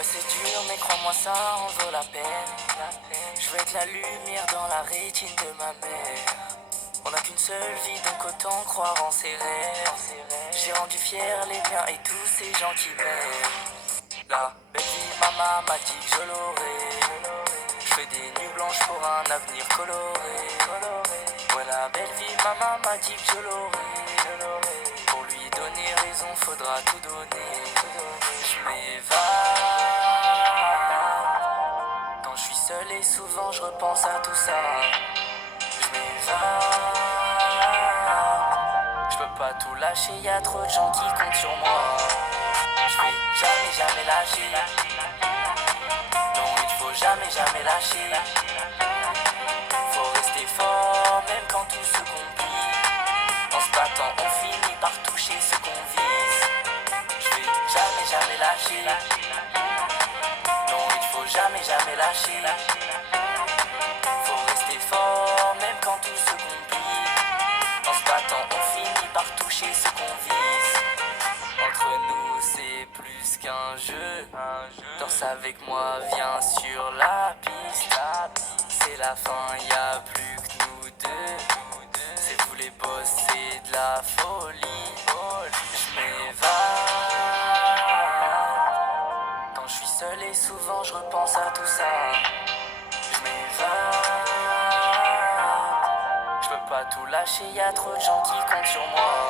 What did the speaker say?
Ouais c'est dur mais crois-moi ça en vaut la peine. Je veux être la lumière dans la rétine de ma mère. On n'a qu'une seule vie donc autant croire en ses rêves. J'ai rendu fier les miens et tous ces gens qui m'aiment. La belle vie maman m'a dit que je l'aurai. Je fais des nuits blanches pour un avenir coloré. Ouais la belle vie maman m'a dit que je l'aurai. Pour lui donner raison faudra tout donner. Je m'évade. Quand je suis seul et souvent je repense à tout ça. Je m'évade. Je peux pas tout lâcher, y'a trop de gens qui comptent sur moi. Je vais jamais lâcher. Non, il faut jamais lâcher. Faut rester fort, même quand tout se complique. En se battant, on finit par toucher ce qu'on vise. Je vais jamais lâcher. Non, il faut jamais lâcher. Faut rester fort, même quand tout se complique. En se battant, on finit par toucher ce qu'on vise. Entre nous, c'est plus qu'un jeu. Danse avec moi, viens sur la piste. C'est la fin, y'a plus que nous deux. C'est vous les boss, c'est de la folie. Je m'évade. Quand je suis seul et souvent je repense à tout ça. Je m'évade. Je peux pas tout lâcher, y'a trop de gens qui comptent sur moi.